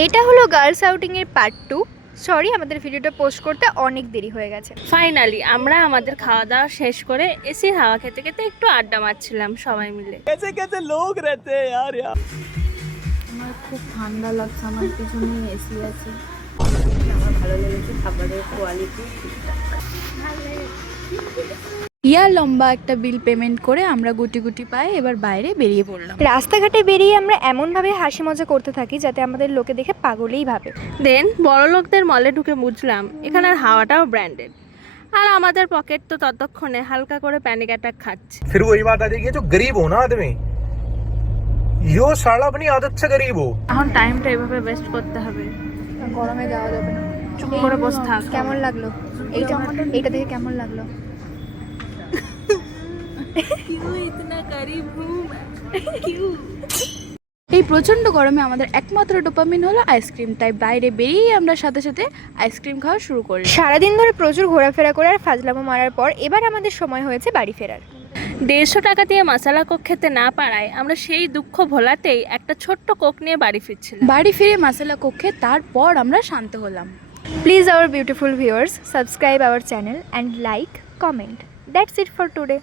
এটা হলো girls outing এর পার্ট 2। সরি, আমাদের ভিডিওটা পোস্ট করতে অনেক দেরি হয়ে গেছে। ফাইনালি আমরা আমাদের খাওয়া দাওয়া শেষ করে এসির হাওয়া খেতে খেতে একটু আড্ডা মারছিলাম সবাই মিলে। আমার খুব ঠান্ডা লাগছে, আমার পিছনে এসি আছে। আমার ভালো লেগেছে খাবারের কোয়ালিটি ঠিকঠাক। ইয়া লম্বা একটা বিল পেমেন্ট করে আমরা গুটি গুটি পায়ে এবার বাইরে বেরিয়ে পড়লাম। রাস্তাঘাটে বেরিয়ে আমরা এমনভাবে হাসি মজা করতে থাকি যাতে আমাদের লোকে দেখে পাগলেই ভাবে। দেন বড় লোকদের মলে ঢুকে বুঝলাম এখানের হাওয়াটাও ব্র্যান্ডেড, আর আমাদের পকেট তো ততক্ষণে হালকা করে প্যানিক অ্যাটাক খাচ্ছে। फिर वही बात आ जाएगी, जो गरीब हो ना आदमी, यो साला अपनी आदत से गरीब हो। এখন টাইমটা এভাবে ওয়েস্ট করতে হবে, গরমে যাওয়া যাবে না। চুপ করে বসে থাক। কেমন লাগলো এইটা দেখে কেমন লাগলো? এই প্রচন্ড গরমে আমাদের একমাত্র ডোপামিন হলো আইসক্রিম, তাই বাইরে বেরিয়েই আমরা সাথে সাথে আইসক্রিম খাওয়া শুরু করলাম। সারাদিন ধরে প্রচুর ঘোরাফেরা করে আর ফাজলামো মারার পর এবার আমাদের সময় হয়েছে বাড়ি ফেরার। 150 টাকা দিয়ে মশলা কোক খেতে না পারায় আমরা সেই দুঃখ ভোলাতেই একটা ছোট্ট কোক নিয়ে বাড়ি ফিরছিলাম। বাড়ি ফিরে মশলা কক্ষে তারপর আমরা শান্ত হলাম। Please, our beautiful viewers, subscribe our channel and like, comment. That's it for today.